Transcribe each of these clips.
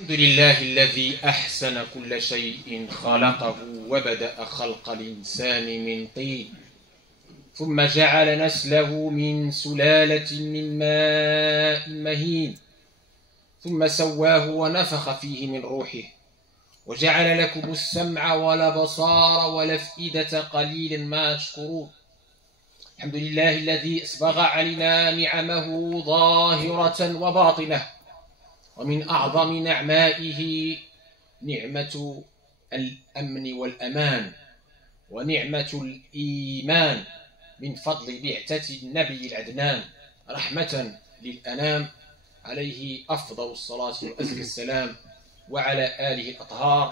الحمد لله الذي أحسن كل شيء خلقه وبدأ خلق الإنسان من طين ثم جعل نسله من سلالة من ماء مهين ثم سواه ونفخ فيه من روحه وجعل لكم السمع والأبصار والأفئدة قليلا ما تشكرون. الحمد لله الذي أسبغ علينا نعمه ظاهرة وباطنة، ومن أعظم نعمائه نعمة الأمن والأمان ونعمة الإيمان من فضل بعثة النبي العدنان رحمة للأنام عليه أفضل الصلاة وأزكى السلام، وعلى آله الأطهار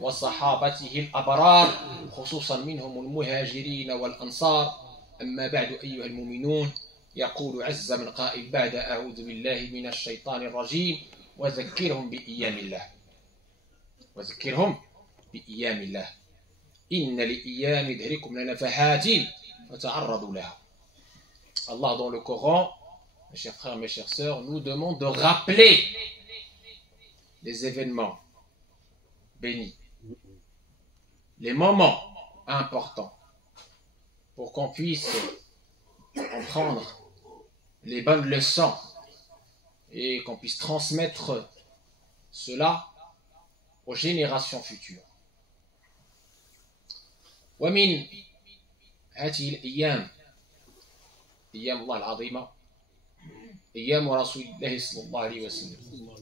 وصحابته الأبرار خصوصا منهم المهاجرين والأنصار. أما بعد أيها المؤمنون، يقول عز من قائل بعد أعوذ بالله من الشيطان الرجيم: وذكرهم بأيام الله، وذكرهم بأيام الله إن لأيام دهركم لنفحات فتعرضوا لها. Allah dans le Coran, mes chers frères, mes chères sœurs, nous demande de rappeler les événements bénis, les moments importants, pour qu'on puisse comprendre les bonnes leçons et qu'on puisse transmettre cela aux générations futures. ومن هذه الأيام أيام الله العظيمة أيام رسول الله صلى الله عليه وسلم،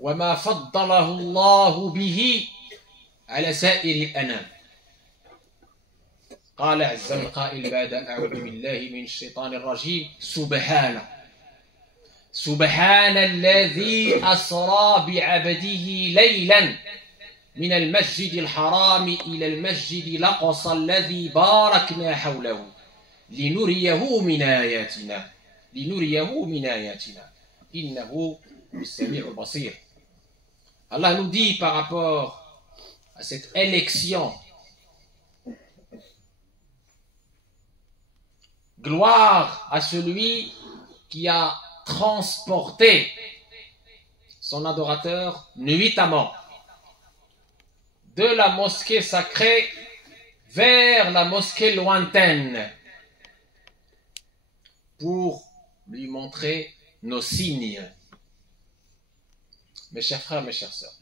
وما فضله الله به على سائر الأنام. قال عز من قائل بعد أعوذ بالله من الشيطان الرجيم: سبحان الذي أسرى بعبده ليلا من المسجد الحرام إلى المسجد الأقصى الذي باركنا حوله لنريه من آياتنا إنه السميع البصير. Allah nous dit par rapport à cette élection: gloire à celui qui a transporté son adorateur nuitamment de la mosquée sacrée vers la mosquée lointaine pour lui montrer nos signes. Mes chers frères, mes chères sœurs,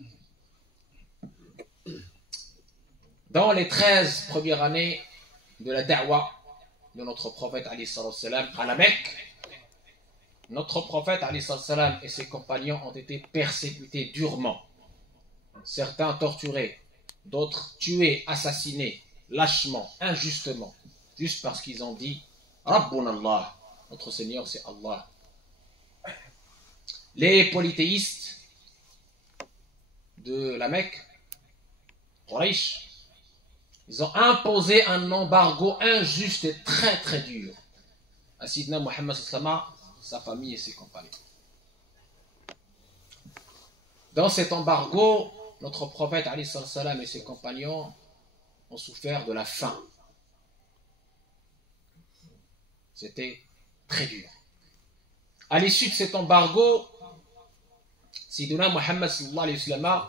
dans les 13 premières années de la da'wa de notre prophète alayhi salam à la Mecque, notre prophète alayhi salam et ses compagnons ont été persécutés durement. Certains torturés, d'autres tués, assassinés, lâchement, injustement, juste parce qu'ils ont dit Rabbun Allah, notre Seigneur c'est Allah. Les polythéistes de la Mecque, Quraysh, ils ont imposé un embargo injuste et très très dur à Sidna Muhammad sallallahu, sa famille et ses compagnons. Dans cet embargo, notre prophète alayhi salam et ses compagnons ont souffert de la faim. C'était très dur. À l'issue de cet embargo, Sidna Muhammad sallallahu alayhi wa sallam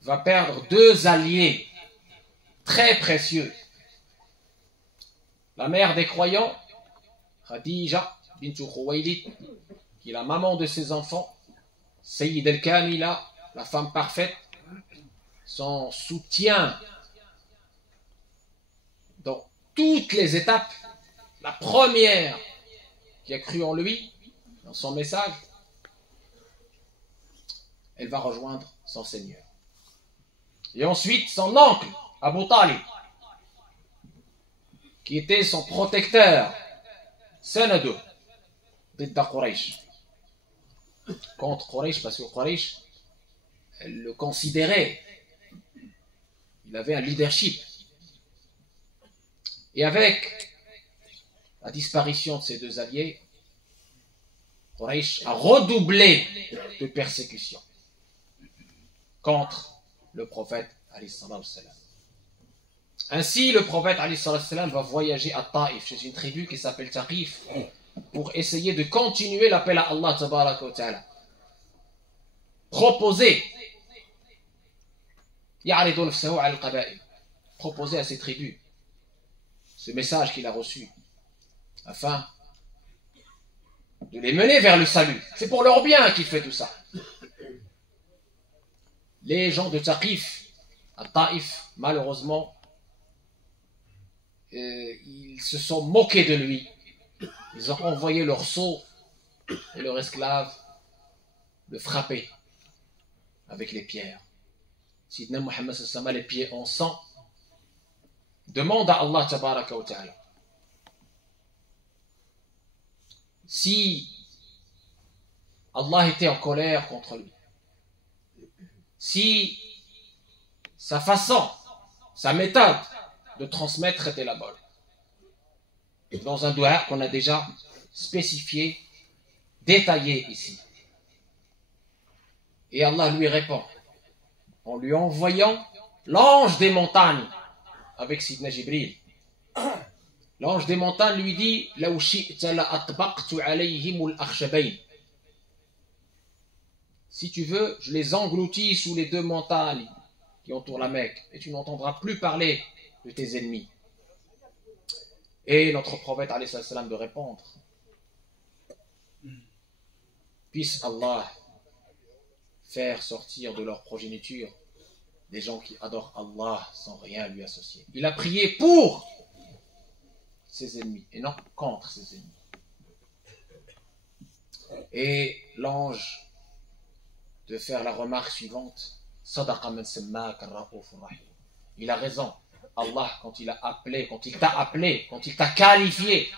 va perdre 2 alliés très précieux. La mère des croyants, Khadija bint Khuwaylid, qui est la maman de ses enfants, Sayyid al-Kamila, la femme parfaite, son soutien dans toutes les étapes. La première qui a cru en lui, dans son message, elle va rejoindre son Seigneur. Et ensuite, son oncle, Abu Talib, qui était son protecteur, Sanadu, Bidda Quraysh, contre Quraysh, parce que Quraysh, elle le considérait, il avait un leadership. Et avec la disparition de ces 2 alliés, Quraysh a redoublé de persécution contre le prophète alayhi salam. Ainsi, le prophète alayhi salam va voyager à Taïf, chez une tribu qui s'appelle Taqif, pour essayer de continuer l'appel à Allah tabaraka wa ta'ala. proposer proposer à ses tribus ce message qu'il a reçu afin de les mener vers le salut. C'est pour leur bien qu'il fait tout ça. Les gens de Taqif, à Taïf, malheureusement, ils se sont moqués de lui. Ils ont envoyé leur sceau et leur esclave le frapper avec les pierres. Sidna Muhammad sallallahu alayhi wa sallam, les pieds en sang, demande à Allah tabaraka wa ta'ala si Allah était en colère contre lui, si sa façon, sa méthode de transmettre était la bonne. Dans un doua qu'on a déjà spécifié, détaillé ici. Et Allah lui répond en lui envoyant l'ange des montagnes avec Sidna Jibril. L'ange des montagnes lui dit لَوْ شِئْتَ لَأَطْبَقْتُ عَلَيْهِمُ الْأَخْشَبَيْنِ. Si tu veux, je les engloutis sous les deux montagnes qui entourent la Mecque et tu n'entendras plus parler de tes ennemis. Et notre prophète alayhi salam de répondre, puisse Allah faire sortir de leur progéniture des gens qui adorent Allah sans rien lui associer. Il a prié pour ses ennemis et non contre ses ennemis. Et l'ange de faire la remarque suivante, il a raison. Allah, quand il a appelé, quand il t'a appelé, quand il t'a qualifié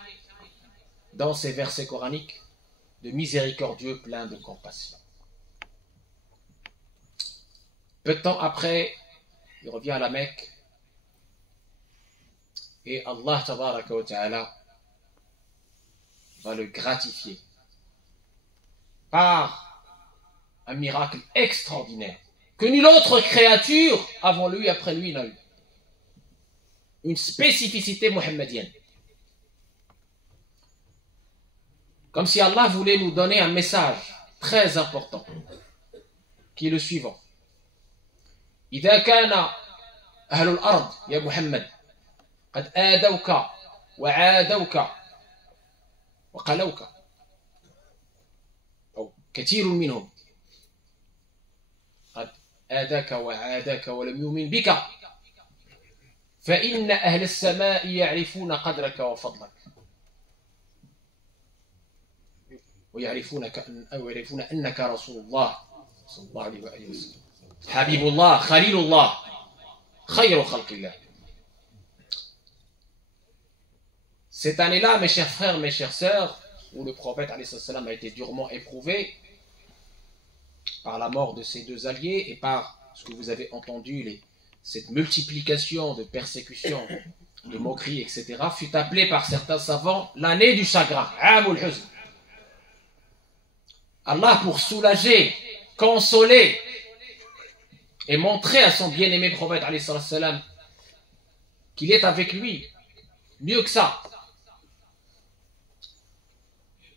dans ces versets coraniques de miséricordieux plein de compassion. Peu de temps après, il revient à la Mecque et Allah tabaraka wa ta'ala va le gratifier par un miracle extraordinaire que nulle autre créature avant lui, après lui, n'a eu. Une spécificité mohammedienne. Comme si Allah voulait nous donner un message très important, qui est le suivant. إذا كان أهل الأرض يا محمد قد آدوك وعادوك وقلوك أو كثير منهم قد آداك وعاداك ولم يؤمن بك فإن أهل السماء يعرفون قدرك وفضلك ويعرفون أنك رسول الله صلى الله عليه وآله وسلم حبيب الله خليل الله خير خلق الله. Cette année-là, mes chers frères, mes chères sœurs, où le prophète alayhi salam a été durement éprouvé par la mort de ses deux alliés et par ce que vous avez entendu, cette multiplication de persécutions, de moqueries, etc., fut appelée par certains savants l'année du chagrin, Amul Huzn. Allah, pour soulager, consoler et montrer à son bien-aimé prophète alayhi salam qu'il est avec lui, mieux que ça,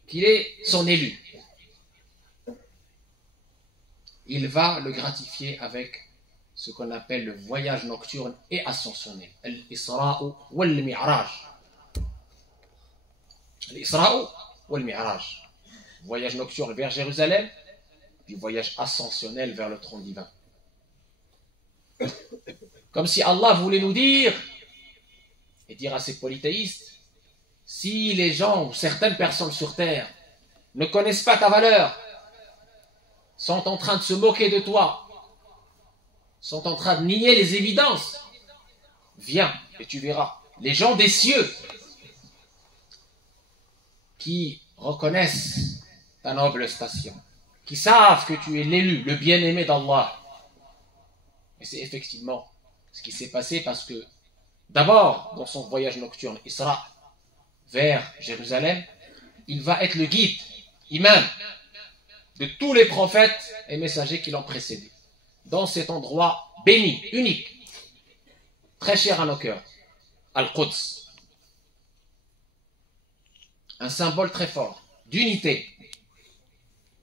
qu'il est son élu, il va le gratifier avec ce qu'on appelle le voyage nocturne et ascensionnel, l'Isra'u wal-Mi'raj. L'Isra'u wal-Mi'raj, voyage nocturne vers Jérusalem, puis voyage ascensionnel vers le trône divin. Comme si Allah voulait nous dire, et dire à ces polythéistes, si les gens ou certaines personnes sur terre ne connaissent pas ta valeur, sont en train de se moquer de toi, sont en train de nier les évidences, viens et tu verras les gens des cieux qui reconnaissent ta noble station, qui savent que tu es l'élu, le bien-aimé d'Allah. Et c'est effectivement ce qui s'est passé parce que d'abord, dans son voyage nocturne, Isra, vers Jérusalem, il va être le guide, imam, de tous les prophètes et messagers qui l'ont précédé. Dans cet endroit béni, unique, très cher à nos cœurs, Al-Quds. Un symbole très fort d'unité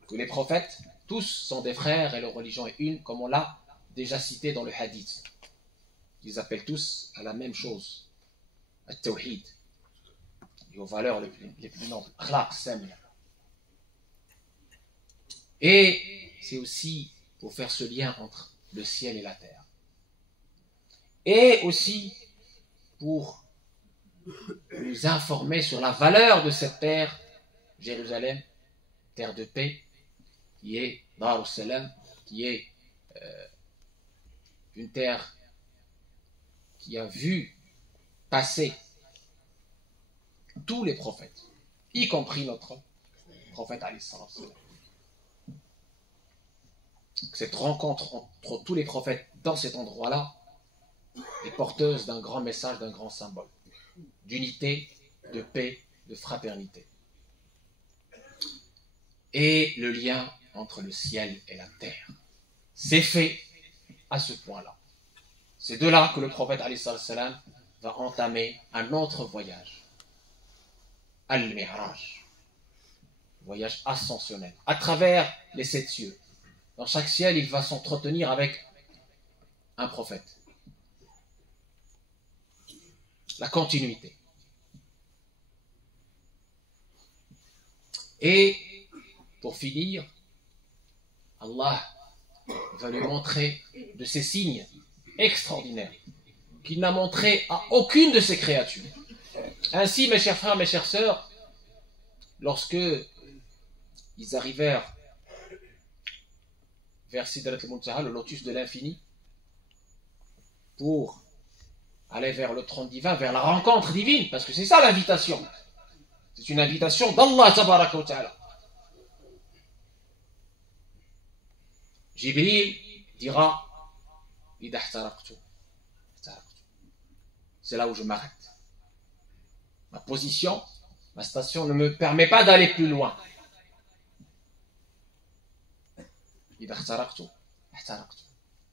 que les prophètes Tous sont des frères et leur religion est une, comme on l'a déjà cité dans le hadith. Ils appellent tous à la même chose, at-tawhid, et aux valeurs les plus nobles, akhlaq, samia. Et c'est aussi pour faire ce lien entre le ciel et la terre. Et aussi pour nous informer sur la valeur de cette terre, Jérusalem, terre de paix, qui est Dar al-Salam, qui est une terre qui a vu passer tous les prophètes, y compris notre prophète alayhi salam. Cette rencontre entre tous les prophètes dans cet endroit-là est porteuse d'un grand message, d'un grand symbole, d'unité, de paix, de fraternité. Et le lien entre le ciel et la terre, c'est fait à ce point-là. C'est de là que le prophète alayhi salam va entamer un autre voyage, Al-Mi'raj, voyage ascensionnel, à travers les 7 cieux. Dans chaque ciel, il va s'entretenir avec un prophète. La continuité. Et pour finir, Allah va lui montrer de ces signes extraordinaires qu'il n'a montré à aucune de ses créatures. Ainsi, mes chers frères, mes chères sœurs, lorsque ils arrivèrent vers Sidrat al-Muntaha, le lotus de l'infini, pour aller vers le trône divin, vers la rencontre divine, parce que c'est ça l'invitation. C'est une invitation d'Allah tabaraka wa ta'ala. Jibril dira, c'est là où je m'arrête. Ma position, ma station ne me permet pas d'aller plus loin.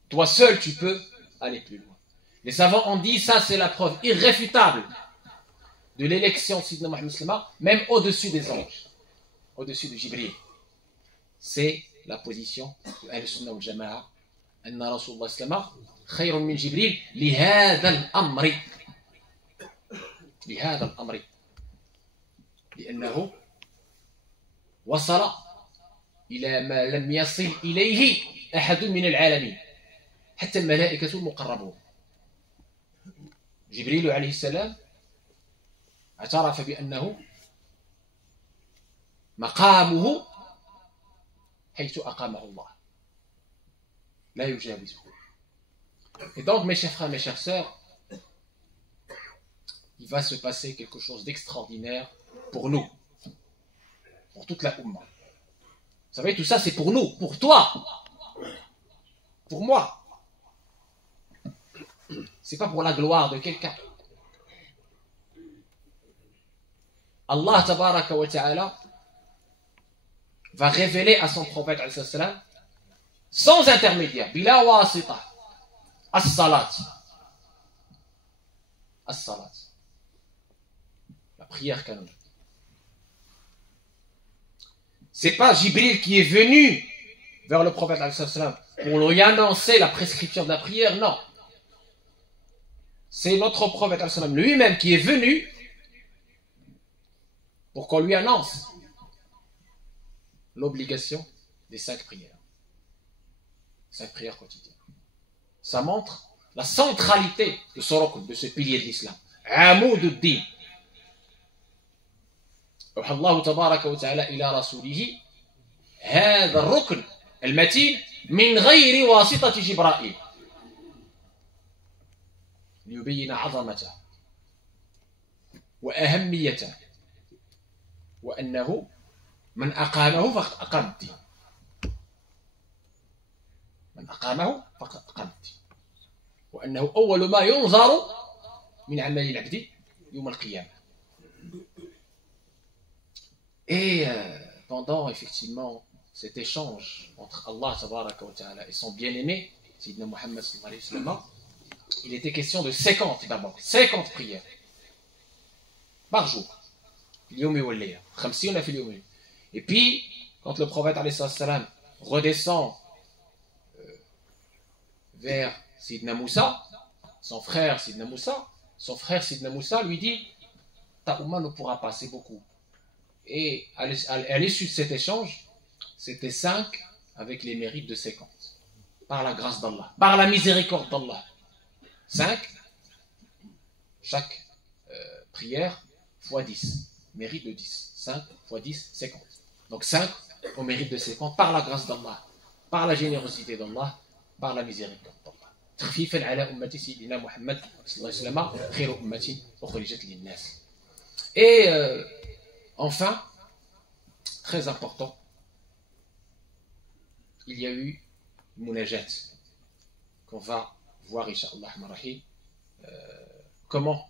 Toi seul, tu peux aller plus loin. Les savants ont dit, ça c'est la preuve irréfutable de l'élection de Sidna Muhammad Muslima, même au-dessus des anges, au-dessus de Jibril. C'est la position de Ahl-Sunnah wal-Jama'a. Anna Rasulullah Islama khayrun min Jibril lihada al-amri. لهذا الأمر لأنه وصل إلى ما لم يصل إليه أحد من العالمين حتى الملائكة المقربون. جبريل عليه السلام اعترف بأنه مقامه حيث أقامه الله لا يجاوزه. Et donc mes chers frères, mes chères sœurs, il va se passer quelque chose d'extraordinaire pour nous, pour toute la Ummah. Vous savez, tout ça c'est pour nous, pour toi, pour moi. C'est pas pour la gloire de quelqu'un. Allah tabaraka wa ta'ala va révéler à son prophète alayhi salam sans intermédiaire, bila wasita, as-salat. As-salat. La prière canonique. C'est pas Jibril qui est venu vers le prophète pour lui annoncer la prescription de la prière, non. C'est notre prophète lui-même qui est venu pour qu'on lui annonce l'obligation des 5 prières. 5 prières quotidiennes. Ça montre la centralité de ce rukn, de ce pilier de l'islam. Amoud ad-din. أوحى الله تبارك وتعالى إلى رسوله هذا الركن المتين من غير واسطة جبرائيل ليبين عظمته وأهميته وأنه من أقامه فقد أقام الدين. من أقامه فقد أقام الدين وأنه أول ما ينظر من عمل العبد يوم القيامة. Et pendant effectivement cet échange entre Allah tabaraka wa ta'ala et son bien-aimé, Sayyidina Muhammad sallallahu alayhi wa sallam, il était question de 50 d'abord, 50 prières par jour. Et puis, quand le prophète alayhi salam redescend vers Sidna Moussa, son frère Sidna Moussa lui dit ta Oumma ne pourra pas, c'est beaucoup. Et à l'issue de cet échange, c'était 5 avec les mérites de 50. Par la grâce d'Allah, par la miséricorde d'Allah. 5, chaque prière fois 10, mérite de 10. 5 fois 10, 50. Donc 5 au mérite de 50 par la grâce d'Allah, par la générosité d'Allah, par la miséricorde d'Allah. تخفيفا على أمة سيدنا محمد صلى الله عليه وسلم خير أمة أخرجت للناس. Et enfin, très important, il y a eu Munajat, qu'on va voir, Inch'Allah, comment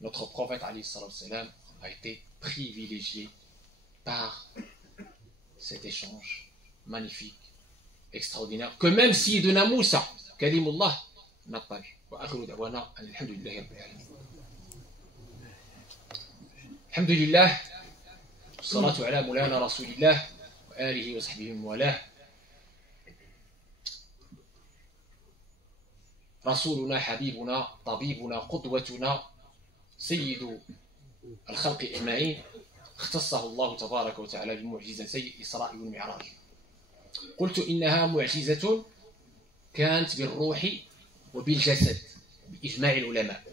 notre prophète a été privilégié par cet échange magnifique, extraordinaire, que même si de Moussa, Kalimullah, n'a pas eu. وآخر دعوانا الحمد لله رب العالمين. الحمد لله والصلاة على مولانا رسول الله وآله وصحبه ومن والاه. رسولنا حبيبنا طبيبنا قدوتنا سيد الخلق أجمعين اختصه الله تبارك وتعالى بمعجزتي الإسراء والمعراج. قلت إنها معجزة كانت بالروح وبالجسد بإجماع العلماء،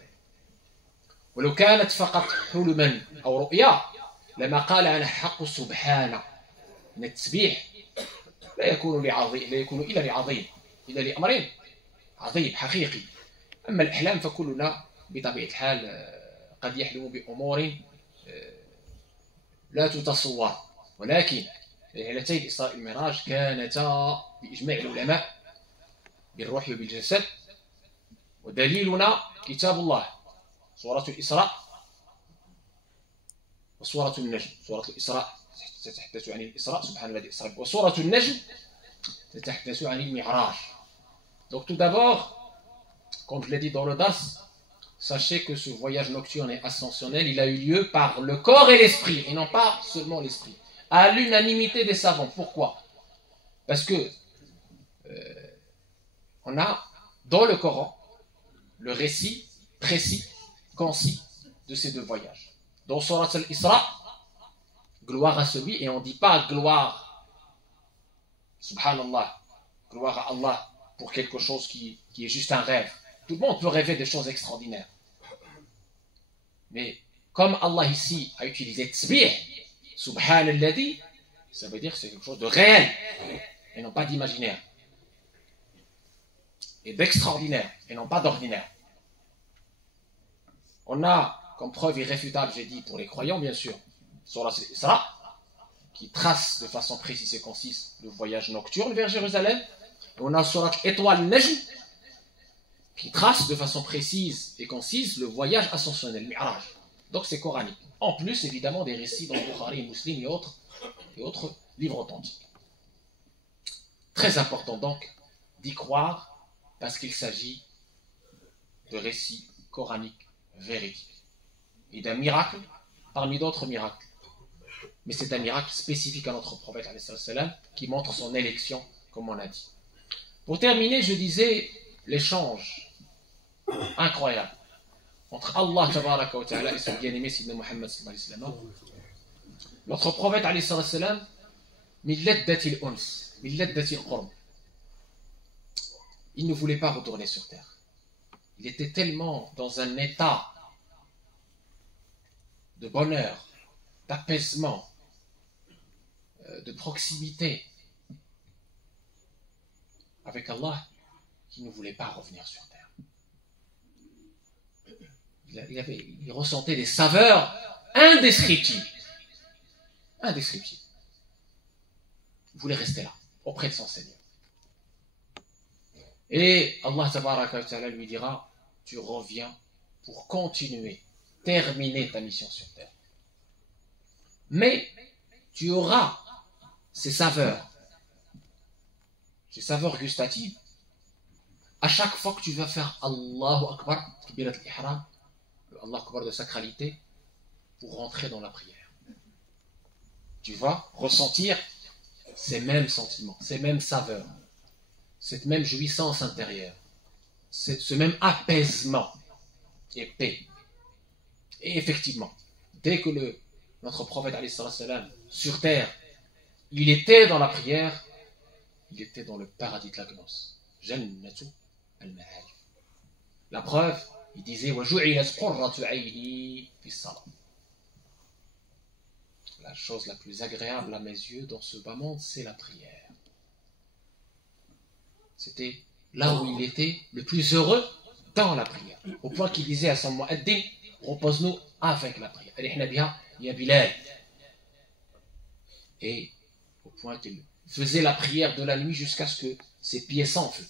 ولو كانت فقط حلما أو رؤيا لما قال عنها حق سبحانه من التسبيح لا يكون إلا لعظيم، إلا لأمرين عظيم حقيقي. أما الأحلام فكلنا بطبيعة الحال قد يحلم بأمور لا تتصور، ولكن ليلتي الإسراء والمعراج كانتا بإجماع العلماء بالروح وبالجسد، ودليلنا كتاب الله، سورة الإسراء وسورة النجم. سورة الإسراء تتحدث عن الإسراء سبحان الذي أسرى، وسورة النجم تتحدث عن المعراج. Donc tout d'abord, comme je l'ai dit dans le dars, sachez que ce voyage nocturne et ascensionnel, il a eu lieu par le corps et l'esprit, et non pas seulement l'esprit, à l'unanimité des savants. Pourquoi? Parce que on a dans le Coran le récit précis, concis de ces deux voyages. Dans Surat al-Isra, gloire à celui, et on ne dit pas gloire, subhanallah, gloire à Allah pour quelque chose qui est juste un rêve. Tout le monde peut rêver des choses extraordinaires. Mais comme Allah ici a utilisé tsbih, subhanalladhi, ça veut dire que c'est quelque chose de réel, et non pas d'imaginaire. Et d'extraordinaire, et non pas d'ordinaire. On a comme preuve irréfutable, j'ai dit, pour les croyants, bien sûr, sur la Isra, qui trace de façon précise et concise le voyage nocturne vers Jérusalem. Et on a Surat Étoile Najm, qui trace de façon précise et concise le voyage ascensionnel, Mi'raj. Donc c'est coranique. En plus, évidemment, des récits dans Bukhari, Muslim et autres livres authentiques. Très important donc d'y croire, parce qu'il s'agit de récits coraniques véridiques et d'un miracle parmi d'autres miracles. Mais c'est un miracle spécifique à notre prophète qui montre son élection, comme on a dit. Pour terminer, je disais l'échange incroyable entre Allah tabaraka wa ta'ala et son bien-aimé Sidna Muhammad sallallahu alayhi wa sallam. Notre prophète alayhi sallam, min laddatil uns, min laddatil qurb, il ne voulait pas retourner sur terre. Il était tellement dans un état de bonheur, d'apaisement, de proximité avec Allah qu'il ne voulait pas revenir sur terre. Il ressentait des saveurs indescriptibles. Indescriptibles. Il voulait rester là, auprès de son Seigneur. Et Allah tabaraka wa ta'ala lui dira, tu reviens pour continuer, terminer ta mission sur terre. Mais tu auras ces saveurs gustatives à chaque fois que tu vas faire Allahu Akbar, Kibirat al-Ihram, le Allah Akbar de sacralité, pour rentrer dans la prière. Tu vas ressentir ces mêmes sentiments, ces mêmes saveurs, cette même jouissance intérieure, ce même apaisement et paix. Et effectivement, dès que notre prophète alayhi salam, sur terre, il était dans la prière, il était dans le paradis de la gnose. Jannatu al-ma'arif. La preuve, il disait la chose la plus agréable à mes yeux dans ce bas monde, c'est la prière. C'était là où il était le plus heureux dans la prière. Au point qu'il disait à son mu'addin, repose-nous avec la prière. Et au point qu'il faisait la prière de la nuit jusqu'à ce que ses pieds s'enflent.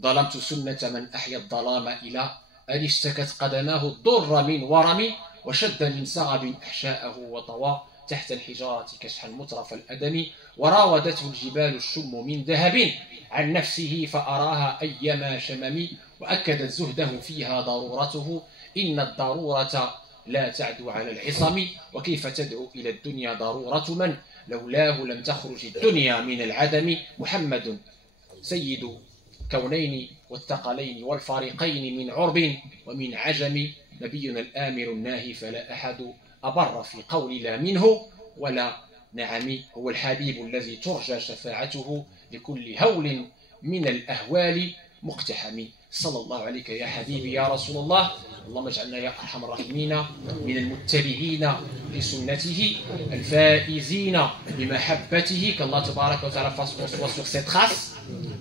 ظلمت سنة من أحيا الظلام إلى أن اشتكت قدماه الضر من ورم وشد من سغب أحشاءه وطوى تحت الحجارة كشحا مترف الأدم وراودته الجبال الشم من ذهب عن نفسه فأراها أيما شمم وأكدت زهده فيها ضرورته إن الضرورة لا تعدو على العصم وكيف تدعو إلى الدنيا ضرورة من لولاه لم تخرج الدنيا من العدم محمد سيد كونين والثقلين والفارقين من عرب ومن عجم نبينا الآمر الناهي فلا أحد أبر في قول لا منه ولا نعم هو الحبيب الذي ترجى شفاعته لكل هول من الأهوال مقتحم صلى الله عليك يا حبيبي يا رسول الله اللهم اجعلنا يا أرحم الراحمين من المتبعين لسنته الفائزين بمحبته qu'Allah تبارك وتعالى fasse qu'on soit sur cette trace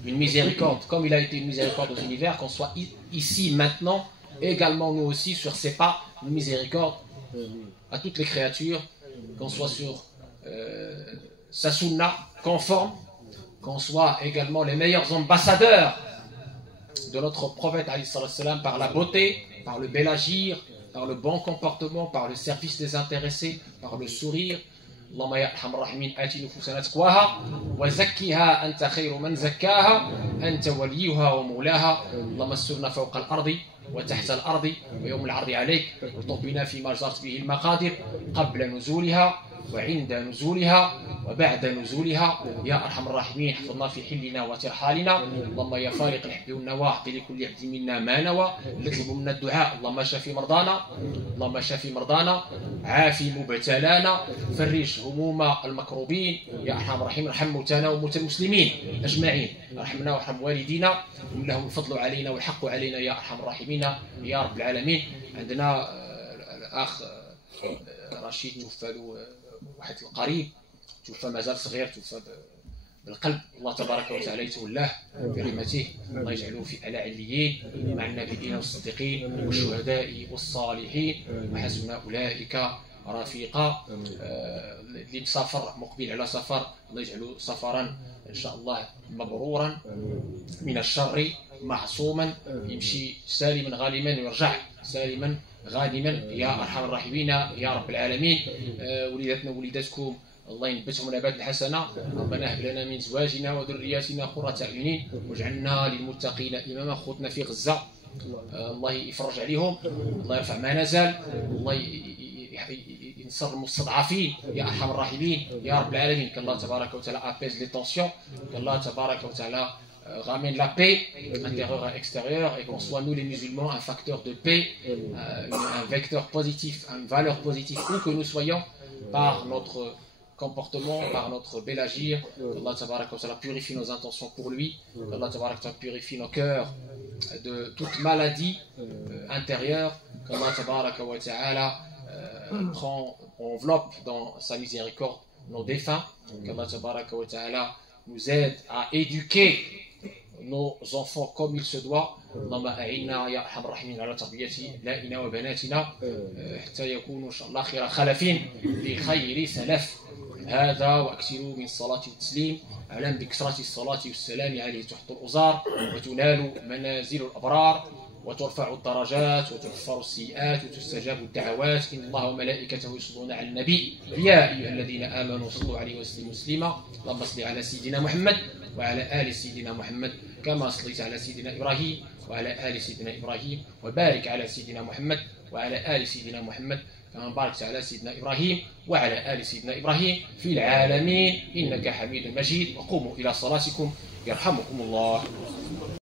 une miséricorde comme il a été une miséricorde aux univers qu'on soit ici maintenant également nous aussi sur ses pas une miséricorde à toutes les créatures qu'on soit sur sa sunna conforme qu'on soit également les meilleurs ambassadeurs de notre prophète alayhi salam par la beauté, par le bel agir, par le bon comportement, par le service désintéressé, par le sourire. Allahumma ya arhamar rahimin ati nufusana taqwaha wa zakkiha anta khayru man zakkaha anta waliyuha wa mawlaha. Allahumma asturna fawqa al-ardi wa tahta al-ardi wa yawm al-'ardi alayk wa tub bina fima jarat bihi al-maqadir qabla nuzulha وعند نزولها وبعد نزولها يا أرحم الراحمين حفظنا في حلنا وترحالنا اللهم يا فارق الحب والنوى اعط لكل عبد منا ما نوى نطلب منا الدعاء اللهم شافي مرضانا اللهم شافي مرضانا عافي مبتلانا فرج هموم المكروبين يا أرحم الراحمين ارحم موتانا وموتى المسلمين أجمعين ارحمنا وارحم والدينا لهم الفضل علينا والحق علينا يا أرحم الراحمين يا رب العالمين. عندنا الأخ رشيد توفى له واحد القريب توفى مازال صغير توفى بالقلب الله تبارك وتعالى يتولاه برحمته الله يجعله في اعلى عليين مع النبيين والصديقين والشهداء والصالحين وحسن اولئك رفيقا اللي مسافر مقبل على سفر الله يجعله سفرا ان شاء الله مبرورا من الشر معصوما يمشي سالما غانما ويرجع سالما غانما يا ارحم الراحمين يا رب العالمين. وليداتنا ووليداتكم الله ينبتهم نبات حسنه ربنا هب لنا من زواجنا وذرياتنا قرة اعين واجعلنا للمتقين اماما. خوتنا في غزه الله يفرج عليهم الله يرفع ما نزل الله ينصر المستضعفين يا ارحم الراحمين يا رب العالمين. qu'Allah تبارك وتعالى apaise les tensions, qu'Allah تبارك وتعالى ramène la paix intérieure et extérieure et qu'on soit nous les musulmans un facteur de paix, un vecteur positif, une valeur positive où que nous soyons par notre comportement, par notre bel agir. Allah tabarak wa ta'ala purifie nos intentions pour lui, Allah tabarak wa ta'ala purifie nos cœurs de toute maladie intérieure, qu'Allah tabarak wa ta'ala enveloppe dans sa miséricorde nos défunts, qu'Allah tabarak wa ta'ala nous aide à éduquer nos enfants comme il se doit. اللهم أعنا يا أرحم الراحمين على تربية أبنائنا وبناتنا حتى يكونوا إن شاء الله خير خلف لخير سلف. هذا وأكثروا من صلاة التسليم أعلم بكثرة الصلاة والسلام عليه تحط الأزار وتنال منازل الأبرار وترفع الدرجات وتغفر السيئات وتستجاب الدعوات. إن الله وملائكته يصلون على النبي يا أيها الذين آمنوا صلوا عليه وسلموا تسليما. اللهم صل على سيدنا محمد وعلى آل سيدنا محمد كما صليت على سيدنا إبراهيم وعلى آل سيدنا إبراهيم وبارك على سيدنا محمد وعلى آل سيدنا محمد كما باركت على سيدنا إبراهيم وعلى آل سيدنا إبراهيم في العالمين إنك حميد مجيد. وقوموا إلى صلاتكم يرحمكم الله.